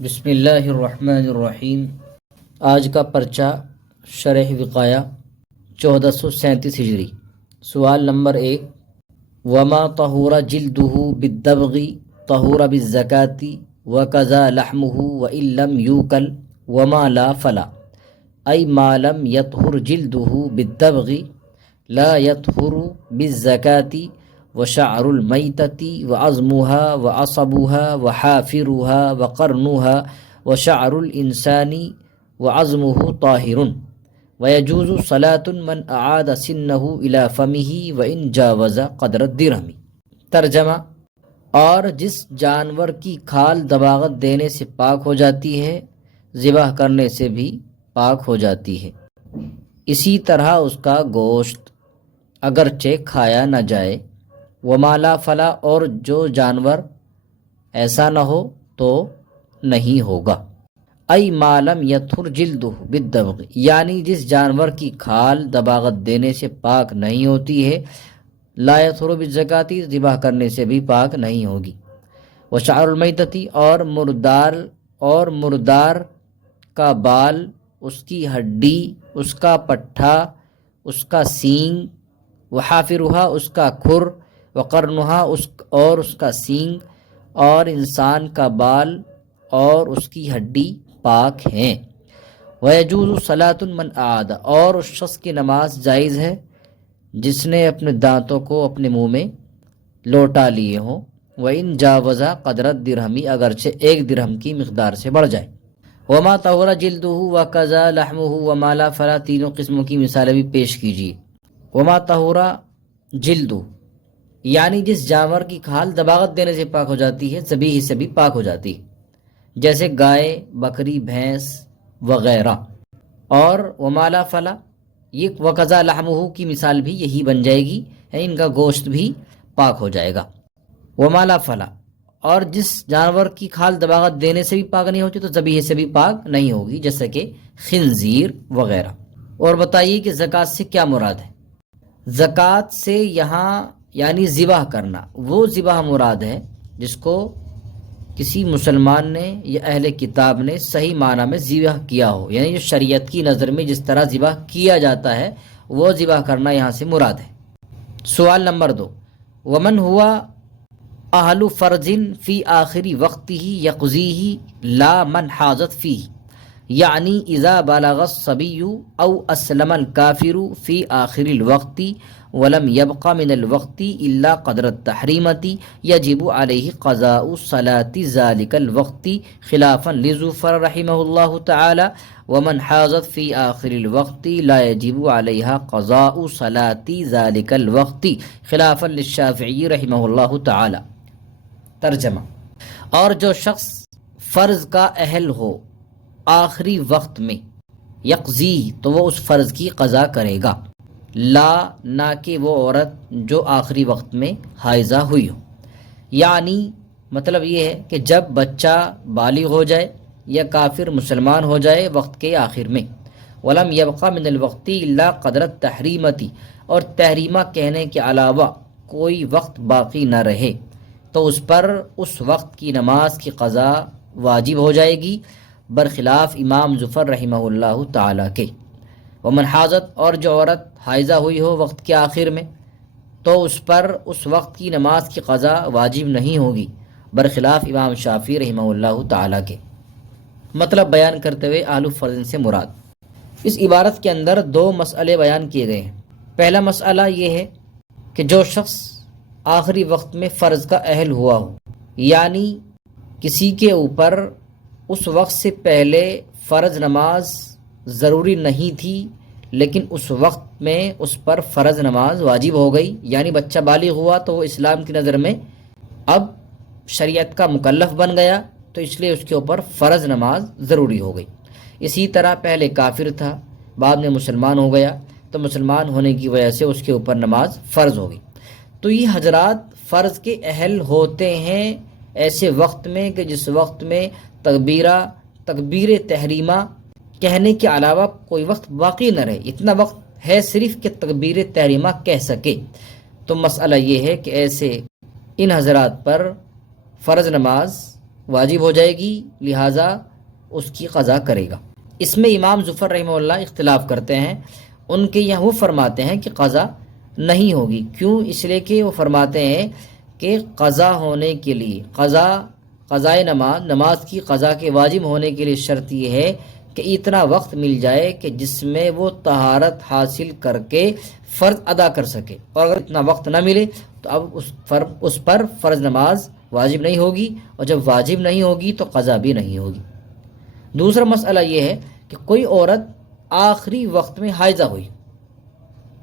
بسم اللہ الرحمن الرحیم۔ آج کا پرچہ شرح وقایہ 1437 ہجری۔ سوال نمبر 1، وما طہور جلدہ بالدبغ طہور بالزکاة وکذا لحمہ وإن لم یوکل وما لا فلا، ای ما لم یطہر جلدہ بالدبغ لا یطہر بالزکاة وشعر المیتة وعظمها وعصبها وحافرها وقرنها وشعر الانسان وعظمه طاہر، ويجوز صلاة من اعاد سنه الى فمه وان جاوز قدر الدرہم۔ ترجمہ: اور جس جانور کی کھال دباغت دینے سے پاک ہو جاتی ہے ذبح کرنے سے بھی پاک ہو جاتی ہے، اسی طرح اس کا گوشت اگرچہ کھایا نہ جائے۔ وما لا فلا، اور جو جانور ایسا نہ ہو تو نہیں ہوگا۔ ای ما لم یطہر جلدہ بالدبغ، یعنی جس جانور کی کھال دباغت دینے سے پاک نہیں ہوتی ہے، لا یطہر بالزکاة، ذبح کرنے سے بھی پاک نہیں ہوگی۔ وشعر المیتۃ، اور مردار کا بال، اس کی ہڈی، اس کا پٹھا، اس کا سینگ، وحافرها، اس کا کھر، وقرنها، اور اس کا سینگ، اور انسان کا بال اور اس کی ہڈی پاک ہیں۔ وَيَجُوزُ صَلَاةٌ مَنْ أَعَادَ، اور اس شخص کی نماز جائز ہے جس نے اپنے دانتوں کو اپنے منہ میں لوٹا لیے ہوں۔ وَإِنْ جَاوَزَ قَدْرَ الدِّرْهَمِ، اگرچہ 1 درہم کی مقدار سے بڑھ جائے۔ وَمَا طَهُرَ جِلْدُهُ وَكَذَا لَحْمُهُ وَمَا لَا فَلَا، تینوں قسموں کی مثالیں بھی پیش کیجیے۔ وَمَا طَهُرَ جِلْدُهُ، یعنی جس جانور کی کھال دباغت دینے سے پاک ہو جاتی ہے ذبیح سے بھی پاک ہو جاتی ہے، جیسے گائے، بکری، بھینس وغیرہ۔ اور وما لا فلا، یہ وکذا لحمہ کی مثال بھی یہی بن جائے گی، ان کا گوشت بھی پاک ہو جائے گا۔ وما لا فلا، اور جس جانور کی کھال دباغت دینے سے بھی پاک نہیں ہوتی تو ذبیح سے بھی پاک نہیں ہوگی، جیسے کہ خنزیر وغیرہ۔ اور بتائیے کہ زکوٰۃ سے کیا مراد ہے؟ زکوٰۃ سے یہاں یعنی ذبح کرنا، وہ ذبح مراد ہے جس کو کسی مسلمان نے یا اہل کتاب نے صحیح معنی میں ذبح کیا ہو، یعنی جو شریعت کی نظر میں جس طرح ذبح کیا جاتا ہے وہ ذبح کرنا یہاں سے مراد ہے۔ سوال نمبر 2، ومن ہوا اہل فرض فی آخری وقتہ یقضیہ لا من حاضت فیہ، یعنی اذا بلغ الصبی او اسلم الکافر فی آخر الوقت ولم يبق من الوقت الا قدر التحریمۃ یجب علیہ قضاء صلاة ذلك الوقت خلافا لزفر رحمہ اللہ تعالی، ومن حاضت فی آخر الوقت لا یجب علیہ قضاء صلاة ذلك الوقت خلافا للشافعی رحمہ اللہ تعالی۔ ترجمہ: اور جو شخص فرض کا اہل ہو آخری وقت میں، یقضی، تو وہ اس فرض کی قضا کرے گا، لا، نہ کہ وہ عورت جو آخری وقت میں حائضہ ہوئی ہو۔ یعنی مطلب یہ ہے کہ جب بچہ بالغ ہو جائے یا کافر مسلمان ہو جائے وقت کے آخر میں، ولم یبقى من الوقت الا قدر التحریمۃ، اور تحریمہ کہنے کے علاوہ کوئی وقت باقی نہ رہے تو اس پر اس وقت کی نماز کی قضا واجب ہو جائے گی، برخلاف امام زفر رحمہ اللہ تعالیٰ کے۔ ومن حاضت، اور جو عورت حائضہ ہوئی ہو وقت کے آخر میں تو اس پر اس وقت کی نماز کی قضا واجب نہیں ہوگی، برخلاف امام شافعی رحمہ اللہ تعالیٰ کے۔ مطلب بیان کرتے ہوئے اہل فرض سے مراد، اس عبارت کے اندر 2 مسئلے بیان کیے گئے ہیں۔ پہلا مسئلہ یہ ہے کہ جو شخص آخری وقت میں فرض کا اہل ہوا ہو، یعنی کسی کے اوپر اس وقت سے پہلے فرض نماز ضروری نہیں تھی لیکن اس وقت میں اس پر فرض نماز واجب ہو گئی، یعنی بچہ بالغ ہوا تو وہ اسلام کی نظر میں اب شریعت کا مکلف بن گیا تو اس لیے اس کے اوپر فرض نماز ضروری ہو گئی۔ اسی طرح پہلے کافر تھا، بعد میں مسلمان ہو گیا تو مسلمان ہونے کی وجہ سے اس کے اوپر نماز فرض ہو گئی۔ تو یہ حضرات فرض کے اہل ہوتے ہیں ایسے وقت میں کہ جس وقت میں تکبیر تحریمہ کہنے کے علاوہ کوئی وقت باقی نہ رہے، اتنا وقت ہے صرف کہ تکبیر تحریمہ کہہ سکے۔ تو مسئلہ یہ ہے کہ ایسے ان حضرات پر فرض نماز واجب ہو جائے گی، لہٰذا اس کی قضا کرے گا۔ اس میں امام ظفر رحمہ اللہ اختلاف کرتے ہیں، ان کے یہاں وہ فرماتے ہیں کہ قضا نہیں ہوگی۔ کیوں؟ اس لیے کہ وہ فرماتے ہیں کہ قضا ہونے کے لیے قضائے نماز کی قضا کے واجب ہونے کے لیے شرط یہ ہے کہ اتنا وقت مل جائے کہ جس میں وہ طہارت حاصل کر کے فرض ادا کر سکے، اور اگر اتنا وقت نہ ملے تو اب اس پر فرض نماز واجب نہیں ہوگی، اور جب واجب نہیں ہوگی تو قضا بھی نہیں ہوگی۔ دوسرا مسئلہ یہ ہے کہ کوئی عورت آخری وقت میں حائضہ ہوئی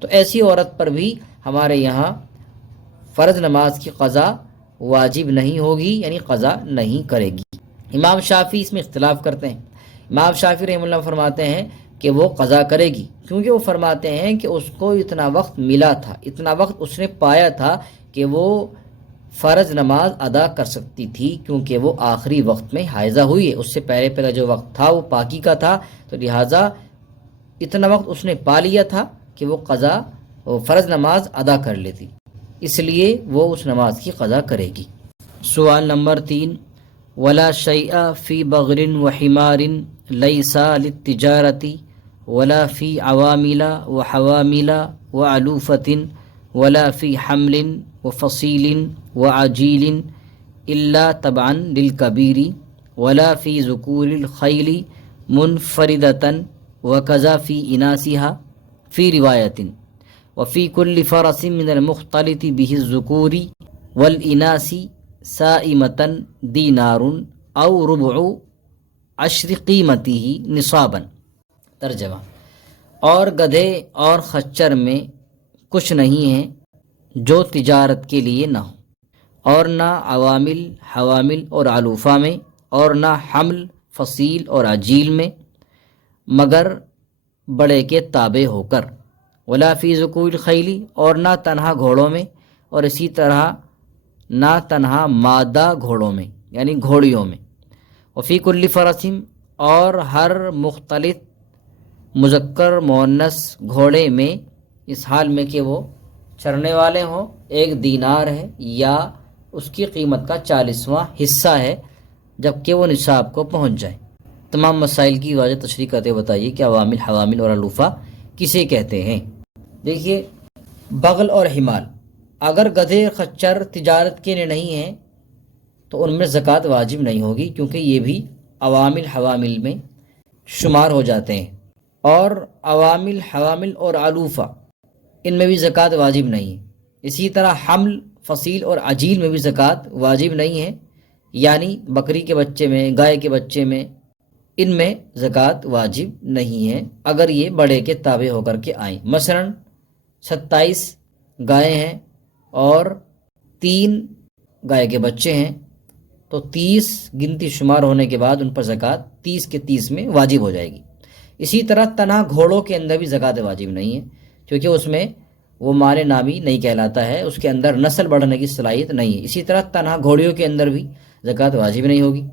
تو ایسی عورت پر بھی ہمارے یہاں فرض نماز کی قضا واجب نہیں ہوگی، یعنی قضا نہیں کرے گی۔ امام شافعی اس میں اختلاف کرتے ہیں۔ امام شافعی رحمہ اللہ فرماتے ہیں کہ وہ قضا کرے گی، کیونکہ وہ فرماتے ہیں کہ اس کو اتنا وقت ملا تھا، اتنا وقت اس نے پایا تھا کہ وہ فرض نماز ادا کر سکتی تھی، کیونکہ وہ آخری وقت میں حائضہ ہوئی ہے۔ اس سے پہلے جو وقت تھا وہ پاکی کا تھا، تو لہٰذا اتنا وقت اس نے پا لیا تھا کہ وہ فرض نماز ادا کر لیتی، اس لیے وہ اس نماز کی قضا کرے گی۔ سوال نمبر 3، ولا شیء فی بغر وحمار لیس للتجارۃ ولا فی عوامل وحوامل وعلوفۃ ولا فی حمل وفصیل وعجیل الا تبعا للکبیر ولا فی ذکور الخیل منفردۃ وکذا فی اناسها فی روایۃ وفی کل فرس من المختلط به الذکور والاناث سائمۃ دینار او ربع عشر قیمتہ نصابا۔ ترجمہ: اور گدھے اور خچر میں کچھ نہیں ہے جو تجارت کے لیے نہ ہو، اور نہ عوامل حوامل اور علوفہ میں، اور نہ حمل فصیل اور عجیل میں، مگر بڑے کے تابع ہو کر، ولا فی ذکور الخیل، اور نہ تنہا گھوڑوں میں، اور اسی طرح نہ تنہا مادہ گھوڑوں میں یعنی گھوڑیوں میں، وفی کل فرسم، اور ہر مختلف مذکر مؤنث گھوڑے میں، اس حال میں کہ وہ چرنے والے ہوں، 1 دینار ہے یا اس کی قیمت کا 40واں حصہ ہے جبکہ وہ نصاب کو پہنچ جائے۔ تمام مسائل کی واضح تشریح کرتے ہوئے بتائیے کہ عوامل حوامل اور علوفہ کسے کہتے ہیں۔ دیکھیے، بغل اور حمال، اگر گدھے خچر تجارت کے لیے نہیں ہیں تو ان میں زکوٰۃ واجب نہیں ہوگی، کیونکہ یہ بھی عوامل حوامل میں شمار ہو جاتے ہیں، اور عوامل حوامل اور علوفہ ان میں بھی زکوٰۃ واجب نہیں ہے۔ اسی طرح حمل فصیل اور عجیل میں بھی زکوٰۃ واجب نہیں ہے، یعنی بکری کے بچے میں، گائے کے بچے میں، ان میں زکوٰۃ واجب نہیں ہے اگر یہ بڑے کے تابع ہو کر کے آئیں۔ مثلا 27 گائے ہیں اور 3 گائے کے بچے ہیں، تو 30 گنتی شمار ہونے کے بعد ان پر زکوٰۃ 30 کے 30 میں واجب ہو جائے گی۔ اسی طرح تنہا گھوڑوں کے اندر بھی زکوٰۃ واجب نہیں ہے، کیونکہ اس میں وہ مال نامی نہیں کہلاتا ہے، اس کے اندر نسل بڑھنے کی صلاحیت نہیں ہے۔ اسی طرح تنہا گھوڑیوں کے اندر بھی زکوٰۃ واجب نہیں ہوگی۔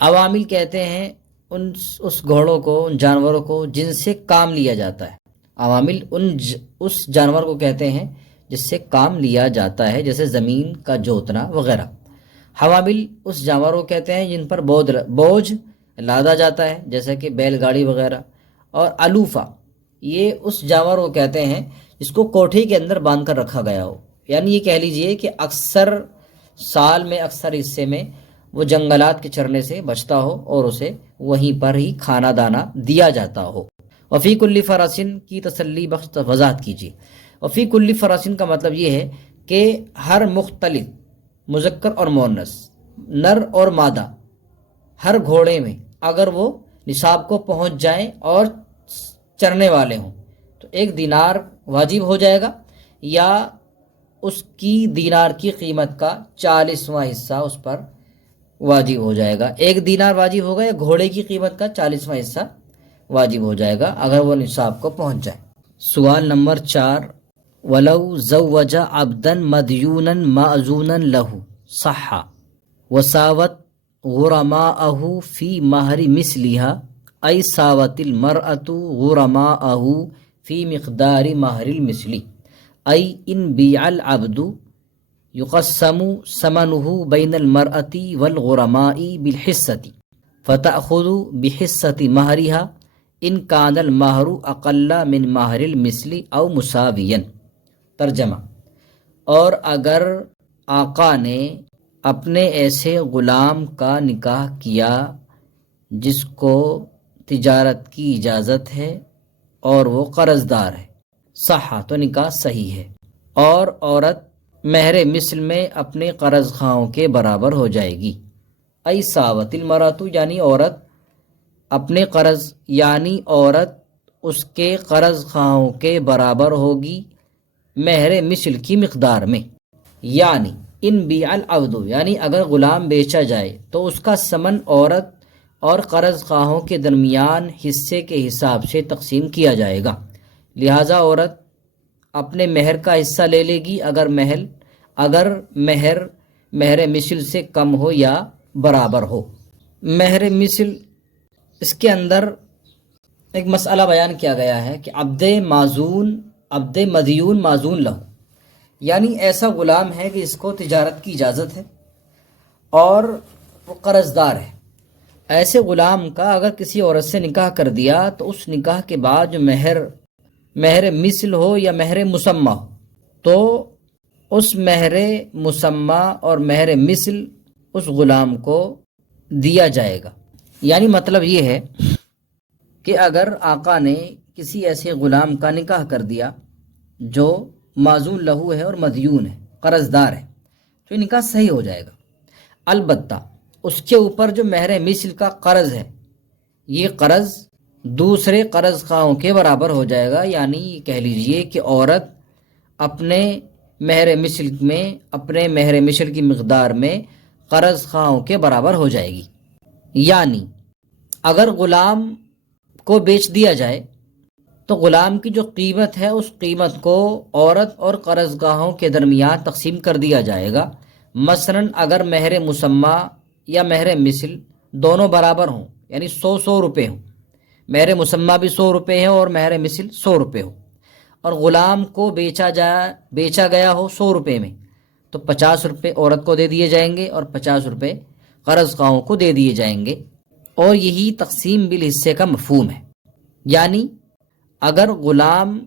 عوامل کہتے ہیں اس گھوڑوں کو، ان جانوروں کو جن سے کام لیا جاتا ہے۔ عوامل اس جانور کو کہتے ہیں جس سے کام لیا جاتا ہے، جیسے زمین کا جوتنا وغیرہ۔ حوامل اس جانوروں کو کہتے ہیں جن پر بوجھ لادا جاتا ہے، جیسے کہ بیل گاڑی وغیرہ۔ اور علوفہ یہ اس جانور کو کہتے ہیں جس کو کوٹھی کے اندر باندھ کر رکھا گیا ہو، یعنی یہ کہہ لیجئے کہ اکثر سال میں اکثر حصے میں وہ جنگلات کے چرنے سے بچتا ہو اور اسے وہیں پر ہی کھانا دانا دیا جاتا ہو۔ وفی کل فرسن کی تسلی بخش وضاحت کیجیے۔ وفی کل فرسن کا مطلب یہ ہے کہ ہر مختلف مذکر اور مؤنث، نر اور مادہ، ہر گھوڑے میں اگر وہ نصاب کو پہنچ جائیں اور چرنے والے ہوں تو 1 دینار واجب ہو جائے گا، یا اس کی دینار کی قیمت کا 40واں حصہ اس پر واجب ہو جائے گا۔ 1 دینار واجب ہوگا یا گھوڑے کی قیمت کا 40واں حصہ واجب ہو جائے گا اگر وہ نصاب کو پہنچ جائے۔ سوال نمبر 4، وَلَوْ زَوَّجَ عَبْدًا مَدْيُونًا مَأْذُونًا لَهُ صَحَّ وَسَاوَتْ غُرَمَاءَهُ فِي مَهْرِ مِثْلِهَا أَيْ سَاوَتِ الْمَرْأَةُ غُرَمَاءَهُ فِي مِقْدَارِ مَهْرِ الْمِثْلِ أَيْ إِنْ بِيعَ الْعَبْدُ یقسم ثمنہ بین المرأة والغرماء بالحصۃ فتأخذ بحصۃ مہرها ان کان المہر اقل من مہر المثل او مساویا۔ ترجمہ: اور اگر آقا نے اپنے ایسے غلام کا نکاح کیا جس کو تجارت کی اجازت ہے اور وہ قرض دار ہے، صحا تو نکاح صحیح ہے، اور عورت مہر مثل میں اپنے قرض خواہوں کے برابر ہو جائے گی۔ ای ساوت المرأۃ یعنی عورت اپنے قرض یعنی عورت اس کے قرض خواہوں کے برابر ہوگی مہر مثل کی مقدار میں، یعنی ان بیع العبد یعنی اگر غلام بیچا جائے تو اس کا ثمن عورت اور قرض خواہوں کے درمیان حصے کے حساب سے تقسیم کیا جائے گا، لہٰذا عورت اپنے مہر کا حصہ لے لے گی اگر مہر مثل سے کم ہو یا برابر ہو۔ مہر مثل، اس کے اندر ایک مسئلہ بیان کیا گیا ہے کہ عبد مدیون معزون لہو، یعنی ایسا غلام ہے کہ اس کو تجارت کی اجازت ہے اور وہ قرض دار ہے۔ ایسے غلام کا اگر کسی عورت سے نکاح کر دیا تو اس نکاح کے بعد جو مہر مثل ہو یا مہر مسمہ ہو تو اس مہر مسمہ اور مہر مثل اس غلام کو دیا جائے گا۔ یعنی مطلب یہ ہے کہ اگر آقا نے کسی ایسے غلام کا نکاح کر دیا جو معزون لہو ہے اور مدیون ہے، قرض دار ہے، تو یہ نکاح صحیح ہو جائے گا۔ البتہ اس کے اوپر جو مہر مثل کا قرض ہے، یہ قرض دوسرے قرض خواہوں کے برابر ہو جائے گا، یعنی کہہ لیجئے کہ عورت اپنے مہر مثل کی مقدار میں قرض خواہوں کے برابر ہو جائے گی۔ یعنی اگر غلام کو بیچ دیا جائے تو غلام کی جو قیمت ہے اس قیمت کو عورت اور قرض گاہوں کے درمیان تقسیم کر دیا جائے گا۔ مثلاً اگر مہر مسمہ یا مہر مثل دونوں برابر ہوں، یعنی 100 روپے ہوں، مہر مسمہ بھی 100 روپے ہے اور مہر مثل 100 روپے ہو، اور غلام کو بیچا گیا ہو 100 روپے میں، تو 50 روپے عورت کو دے دیے جائیں گے اور 50 روپے قرض خواہوں کو دے دیے جائیں گے، اور یہی تقسیم بالحصے کا مفہوم ہے۔ یعنی اگر غلام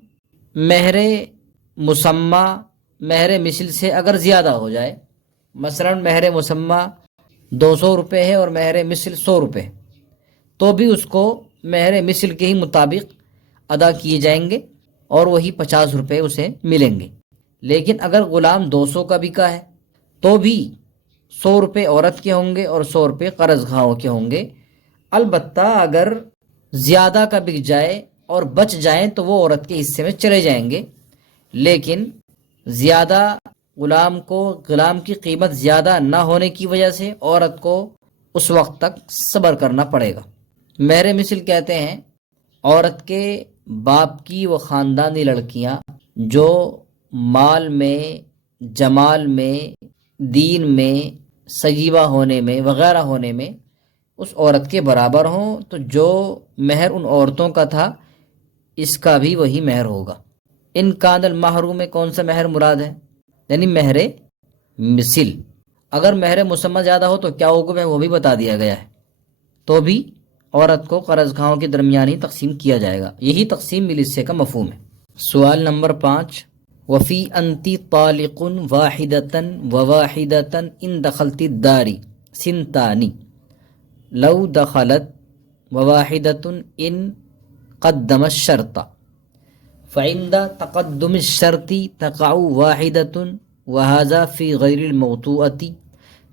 مہر مسمہ مہر مثل سے اگر زیادہ ہو جائے، مثلا مہر مسمہ 200 روپے ہے اور مہر مثل 100 روپے، تو بھی اس کو مہر مثل کے ہی مطابق ادا کیے جائیں گے اور وہی 50 روپے اسے ملیں گے۔ لیکن اگر غلام 200 کا بکا ہے تو بھی 100 روپے عورت کے ہوں گے اور 100 روپے قرض خواہوں کے ہوں گے۔ البتہ اگر زیادہ کا بک جائے اور بچ جائیں تو وہ عورت کے حصے میں چلے جائیں گے، لیکن زیادہ غلام کی قیمت زیادہ نہ ہونے کی وجہ سے عورت کو اس وقت تک صبر کرنا پڑے گا۔ مہر مثل کہتے ہیں عورت کے باپ کی وہ خاندانی لڑکیاں جو مال میں، جمال میں، دین میں، سجیبہ ہونے میں وغیرہ ہونے میں اس عورت کے برابر ہوں، تو جو مہر ان عورتوں کا تھا اس کا بھی وہی مہر ہوگا۔ ان کان المہر میں کون سا مہر مراد ہے؟ یعنی مہر مثل۔ اگر مہر مسمہ زیادہ ہو تو کیا حکم ہے وہ بھی بتا دیا گیا ہے، تو بھی عورت کو قرض خواہوں کے درمیان ہی تقسیم کیا جائے گا۔ یہی تقسیم بالحصے کا مفہوم ہے۔ سوال نمبر 5، وفی انتی طالق واحدتن وواحدتن ان دخلت الدار سنتانی لو دخلت وواحدتن ان قدم الشرط فعند تقدم الشرط تقع واحدة وهذا في غير الموطوءة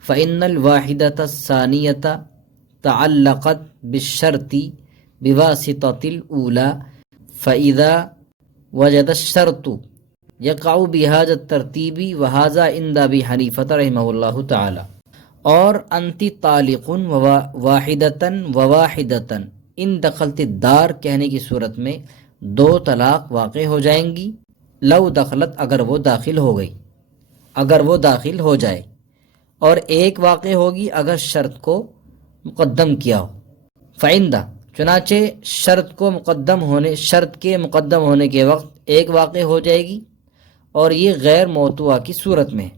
فإن الواحدة الثانية تعلقت بالشرط بواسطة الأولى فإذا وجد الشرط يقع بهذا الترتيب وهذا عند أبي حنيفة رحمه الله تعالى۔ اور انتی طالق واحدتن وواحدتن ان دخلت الدار کہنے کی صورت میں 2 طلاق واقع ہو جائیں گی، لو دخلت اگر وہ داخل ہو گئی، اگر وہ داخل ہو جائے، اور ایک واقع ہوگی اگر شرط کو مقدم کیا ہو۔ فائندہ چنانچہ شرط کے مقدم ہونے کے وقت ایک واقع ہو جائے گی، اور یہ غیر موطوعہ کی صورت میں،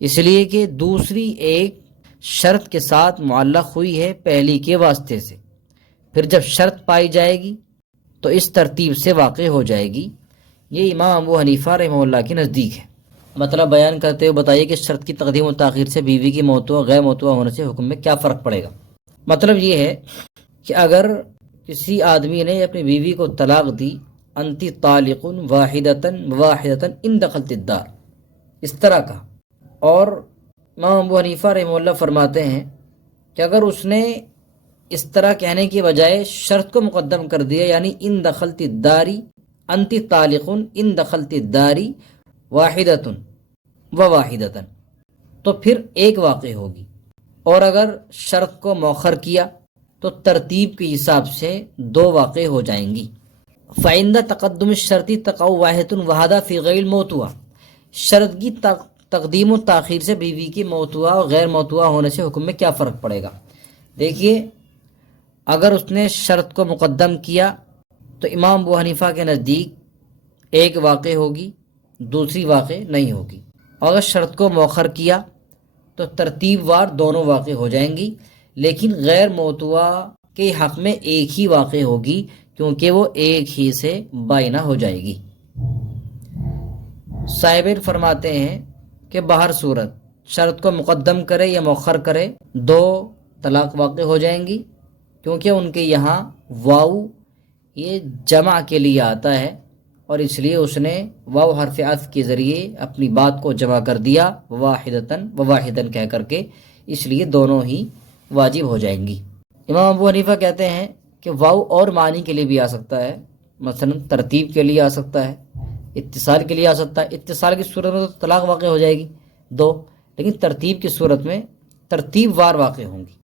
اس لیے کہ دوسری ایک شرط کے ساتھ معلق ہوئی ہے پہلی کے واسطے سے، پھر جب شرط پائی جائے گی تو اس ترتیب سے واقع ہو جائے گی۔ یہ امام ابو حنیفہ رحمہ اللہ کے نزدیک ہے۔ مطلب بیان کرتے ہوئے بتائیے کہ شرط کی تقدیم و تاخیر سے بیوی کی موتوا غیر موتوا ہونے سے حکم میں کیا فرق پڑے گا۔ مطلب یہ ہے کہ اگر کسی آدمی نے اپنی بیوی کو طلاق دی، انتی طالق واحدتاً ان دخلت الدار، اس طرح کا، اور امام ابو حنیفہ رحمہ اللہ فرماتے ہیں کہ اگر اس نے اس طرح کہنے کی بجائے شرط کو مقدم کر دیا، یعنی ان دخلت الداری انتی طالق ان دخلت الداری واحدتاً واحدتاً، تو پھر ایک واقع ہوگی، اور اگر شرط کو مؤخر کیا تو ترتیب کے حساب سے دو واقع ہو جائیں گی۔ فَعِندَ تقدم الشرطی تقع واحدۃ وَهَذَا فِي غیر موتوا، شرط کی تقدیم و تاخیر سے بیوی کی موتوا اور غیر موتوا ہونے سے حکم میں کیا فرق پڑے گا۔ دیکھیے، اگر اس نے شرط کو مقدم کیا تو امام ابو حنیفہ کے نزدیک ایک واقع ہوگی، دوسری واقع نہیں ہوگی، اور اگر شرط کو مؤخر کیا تو ترتیب وار دونوں واقع ہو جائیں گی، لیکن غیر موتوا کے حق میں ایک ہی واقع ہوگی کیونکہ وہ ایک ہی سے بائنہ ہو جائے گی۔ صاحبین فرماتے ہیں کہ بہر صورت شرط کو مقدم کرے یا مؤخر کرے دو طلاق واقع ہو جائیں گی، کیونکہ ان کے یہاں واو یہ جمع کے لیے آتا ہے، اور اس لیے اس نے واو حرف عطف کے ذریعے اپنی بات کو جمع کر دیا واحدتاً کہہ کر کے، اس لیے دونوں ہی واجب ہو جائیں گی۔ امام ابو حنیفہ کہتے ہیں کہ واو اور معنی کے لیے بھی آ سکتا ہے، مثلا ترتیب کے لیے آ سکتا ہے، اتصال کے لیے آ سکتا ہے۔ اتصال کی صورت میں تو طلاق واقع ہو جائے گی دو، لیکن ترتیب کی صورت میں ترتیب وار واقع ہوں گی۔